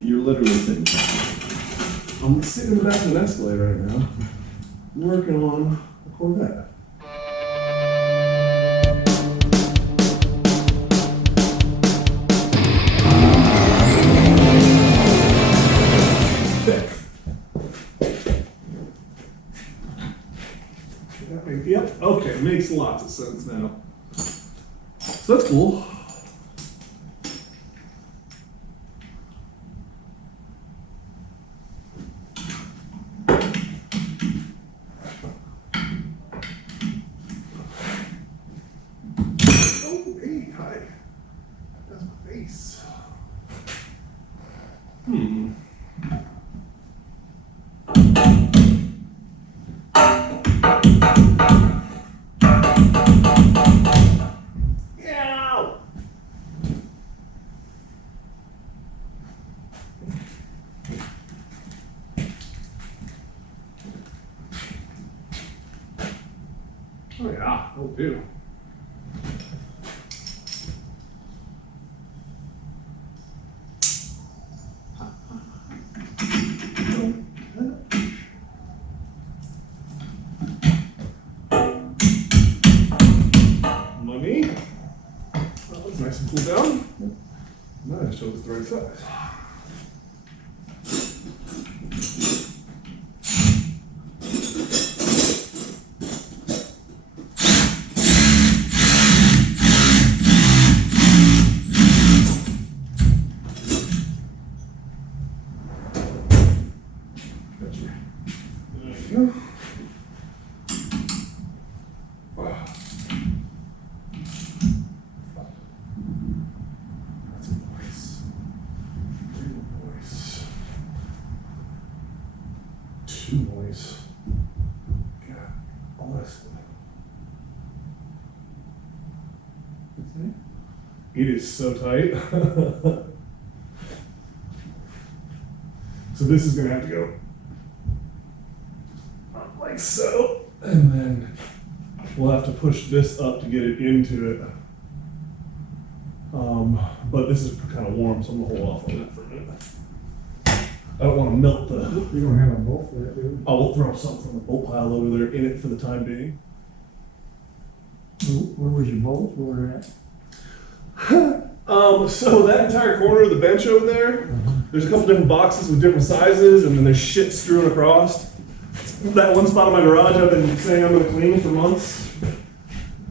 You're literally sitting. I'm sitting in the back of an Escalade right now, working on a Corvette. Yep, okay, makes lots of sense now. So that's cool. Oh, hey, hi. That's my face. Oh yeah, oh do. Money. That looks nice and cool down. Now I just hope it's the right size. There you go. Wow. That's a voice. Real voice. Two voice. God, bless them. It is so tight. So this is gonna have to go like so, and then we'll have to push this up to get it into it. But this is kind of warm, so I'm gonna hold off on that for a minute. I don't want to melt the. You don't have a bolt for that, do you? I will throw something from the bolt pile over there in it for the time being. Where was your bolts? Where were they at? So that entire corner of the bench over there, there's a couple different boxes with different sizes, and then there's shit strewn across. That one spot in my garage I've been saying I'm gonna clean for months.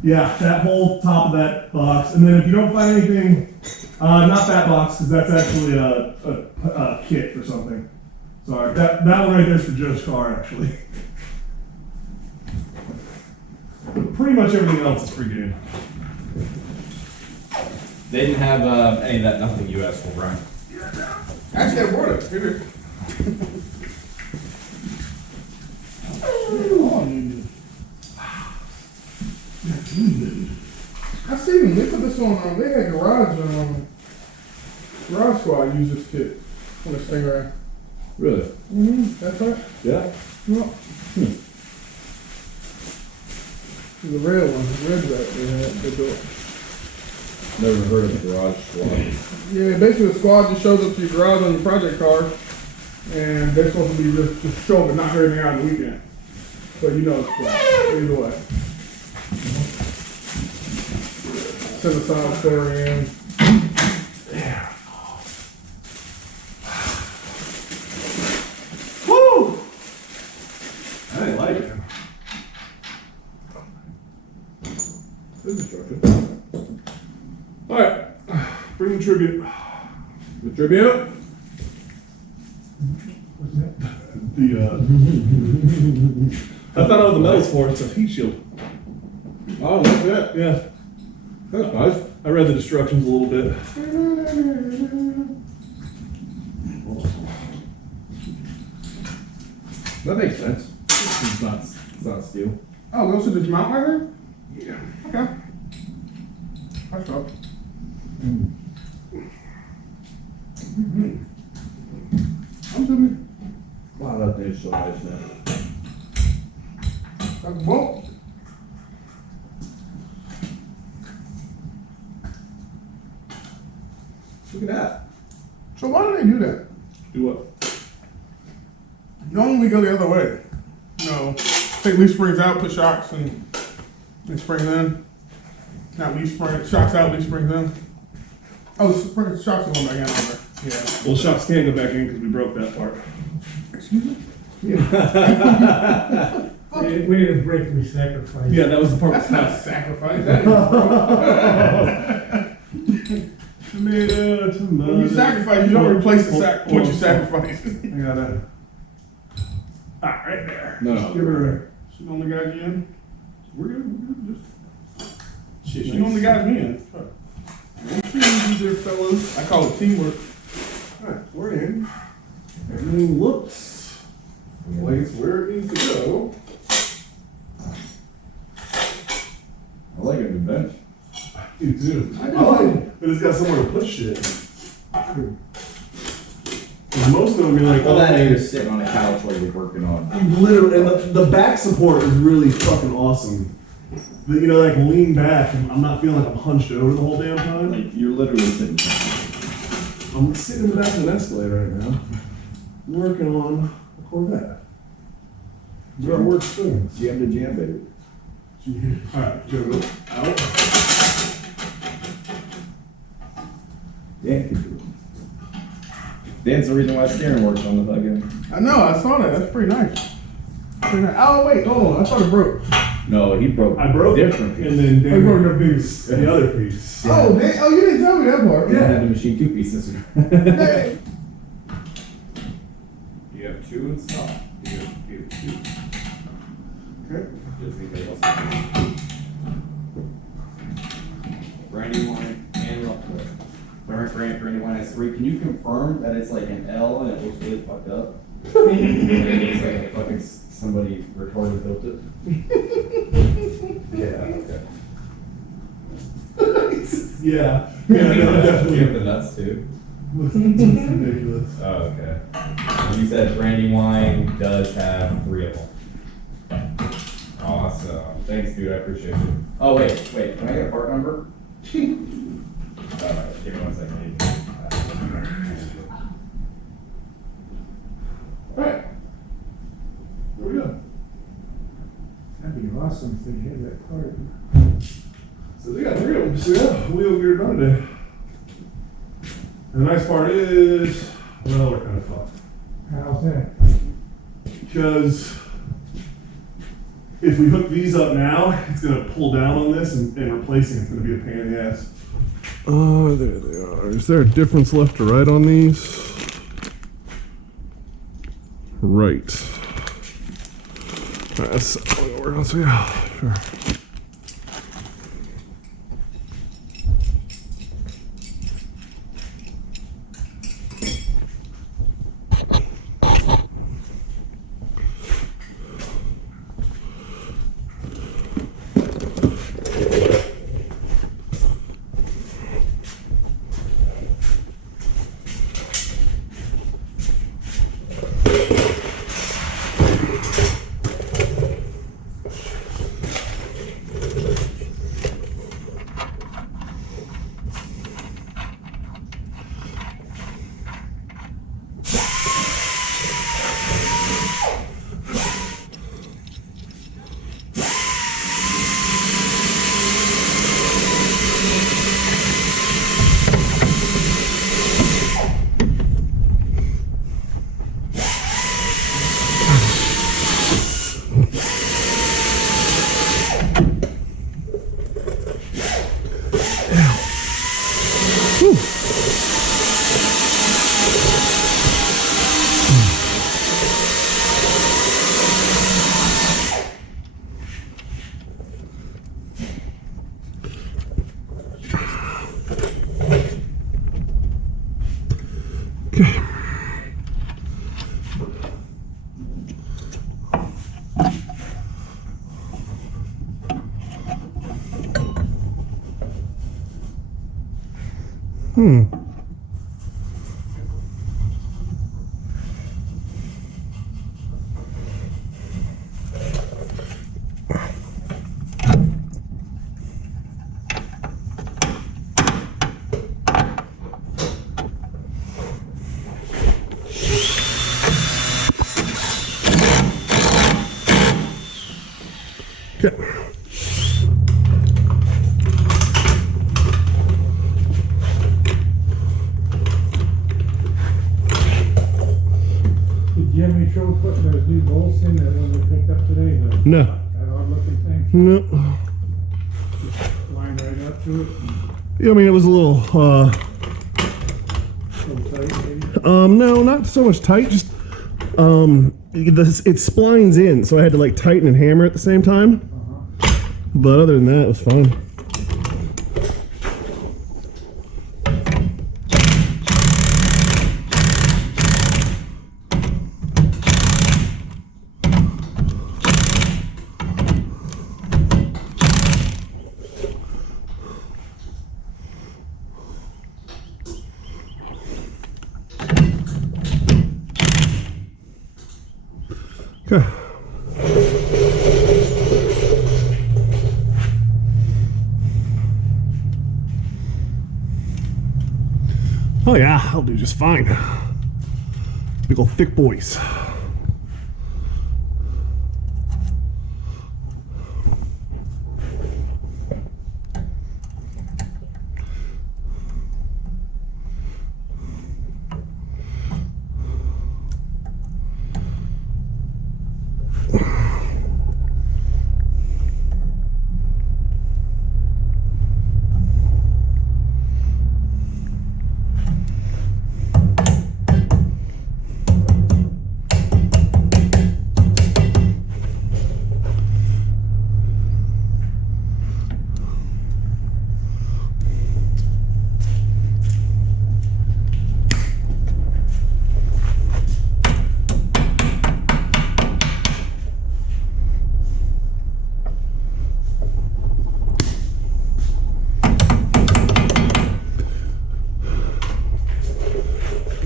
Yeah, that whole top of that box, and then if you don't find anything, not that box, because that's actually a kit for something. Sorry, that one right there is for Joe's car, actually. But pretty much everything else is free game. They didn't have any of that nothing you asked for, Brian. Actually, I brought it. Here. I see them. They put this on. They had garage squad use this kit on the Stingray. Really? That's right. Yeah. Well, the red one, the red back they had. They do it. Never heard of the garage squad. Yeah, basically the squad just shows up to your garage on your project car, and they're supposed to be just show up and knock everything out on the weekend. But you know it's squad. Either way. Send a solid story in. Yeah. Woo! I didn't like it. This is structured. All right, bring the tribute. The tribute? I found out what the metal's for. It's a heat shield. Oh, that's it. Yeah, That's nice. I read the instructions a little bit. That makes sense. It's not steel. Oh, those are the mount right there? Yeah. Okay. That's up. I'm doing Wow, that thing's so nice now. That's a bolt. Look at that. So why do they do that? Do what? Normally go the other way. No, take leaf springs out, put shocks and leaf springs in. Not leaf springs, shocks out, leaf springs in. Oh, shocks are going back in on there. Yeah. Well, shocks can't go back in because we broke that part. Excuse me? We didn't break, we sacrificed. Yeah, that was the part. That's not a sacrifice. That is Tomato, tomato. when you sacrifice, you don't replace the what you sacrifice. I got it. Ah, right there. No, Just give her. She only got you in. We're good. Just. She only got me in. Don't you there, fellas? I call it teamwork. Alright, we're in. Everything looks like it's where it needs to go. I like a new bench. You do. I do. like it, but it's got somewhere to put shit. 'Cause most of them, you're like, Well, that ain't just sitting on a couch while you're working on. literally, and the back support is really fucking awesome. You know, like lean back, and I'm not feeling like I'm hunched over the whole damn time. Like, you're literally sitting. I'm sitting in the back of an Escalade right now, working on a Corvette. Where I work things. Jam to jam, baby. Alright, Joe, go out. Yeah, that's the reason why steering works on the fucking. I know, I saw that. That's pretty nice. Pretty nice. Oh, wait, hold on. I thought it broke. No, he broke. I broke different. and then I broke Dan the piece, the other piece. Oh, you didn't tell me that part. Yeah, I had the machine 2 pieces. Hey. You have 2 in stock. You have 2. Okay. Just in case. Brandy wine and Rockwood. Brandy wine has 3. Can you confirm that it's like an L and it looks really fucked up? It's like a fucking somebody retarded built it. Yeah. Okay. Yeah. Yeah, no, Do you definitely. have the nuts too? Looks ridiculous. Oh, okay. And you said brandy wine does have 3 of them. Awesome. Thanks, dude. I appreciate it. Oh, wait. Can I get a part number? Give me 1 second. Alright. There we go. That'd be awesome if they had that part. So they got 3 of them. So yeah, we'll get it done today. And the nice part is, well, we're kind of fucked. How's that? Because if we hook these up now, it's going to pull down on this and replacing it's going to be a pain in the ass. There they are. Is there a difference left or right on these? Right. Alright, that's what we're going to see. Sure. Okay. Did you have any trouble putting those new bolts in that one we picked up today? No. That odd looking thing, No. lined right up to it, Yeah, I mean, it was a little, so tight, maybe? no, not so much tight, just, it splines in, so I had to like tighten and hammer at the same time. But other than that, it was fine. Okay. Oh yeah, I'll do just fine. Big ol' thick boys.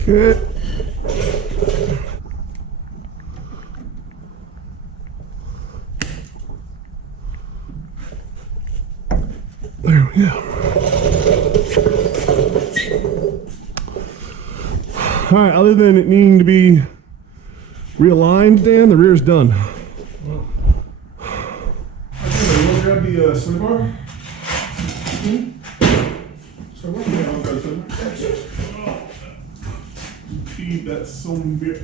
Okay. There we go. All right, other than it needing to be realigned, Dan, the rear's done. Okay, we'll grab the swing bar. So what do we have? Feed that some bit.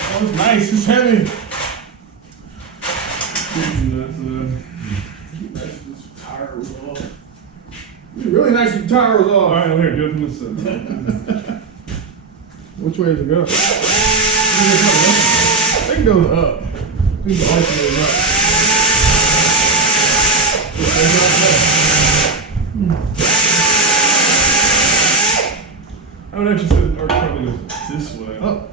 That was nice. It's heavy. This tire was off. It's really nice if the tire was off. All right, here, do it from this side. Which way does it go? I think it goes up. I think the light goes up. I would actually say the arc probably goes this way. Oh.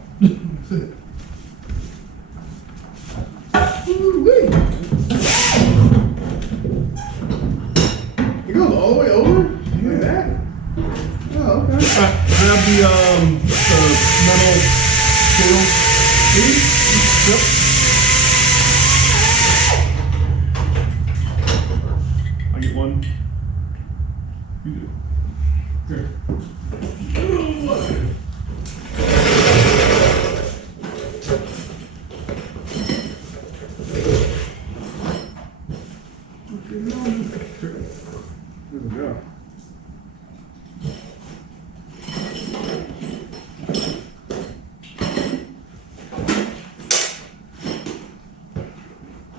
It goes all the way over? Like that? Oh, okay. Grab the metal scale. Yep. I get one. You do. Here. There we go.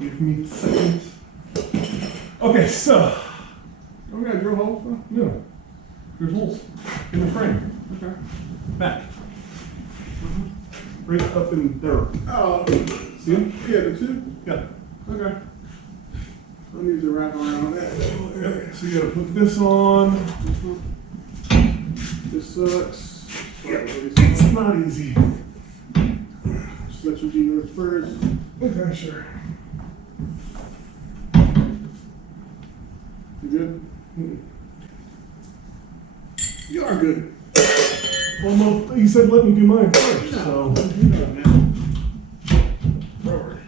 Give me a second. Okay, so. Oh, we got drill holes? Huh? No. There's holes in the frame. Okay. Back. Right up in there. Oh. See them? Yeah, the two? Yeah. Okay. I'll need to wrap around that. Yep. So you gotta put this on. This sucks. Yep. It's not easy. Just let you do yours first. Okay, sure. You good? Mm-mm. You are good. Well, no, you said let me do mine first, so. You know it now. Forward.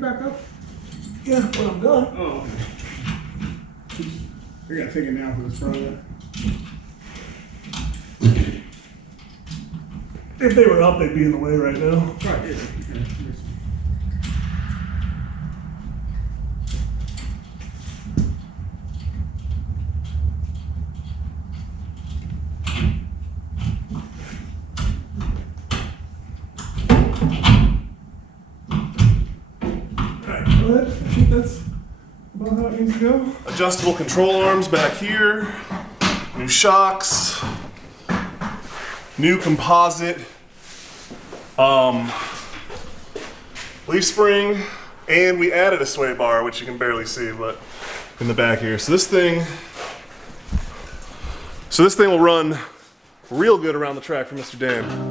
it back up? Yeah, when I'm done. Oh, okay. I gotta take it down for this project. If they were up, they'd be in the way right now. Right, yeah. Okay. Alright, go ahead. I think that's about how it needs to go. Adjustable control arms back here. New shocks. New composite leaf spring, and we added a sway bar, which you can barely see, but in the back here. So this thing will run real good around the track for Mr. Dan.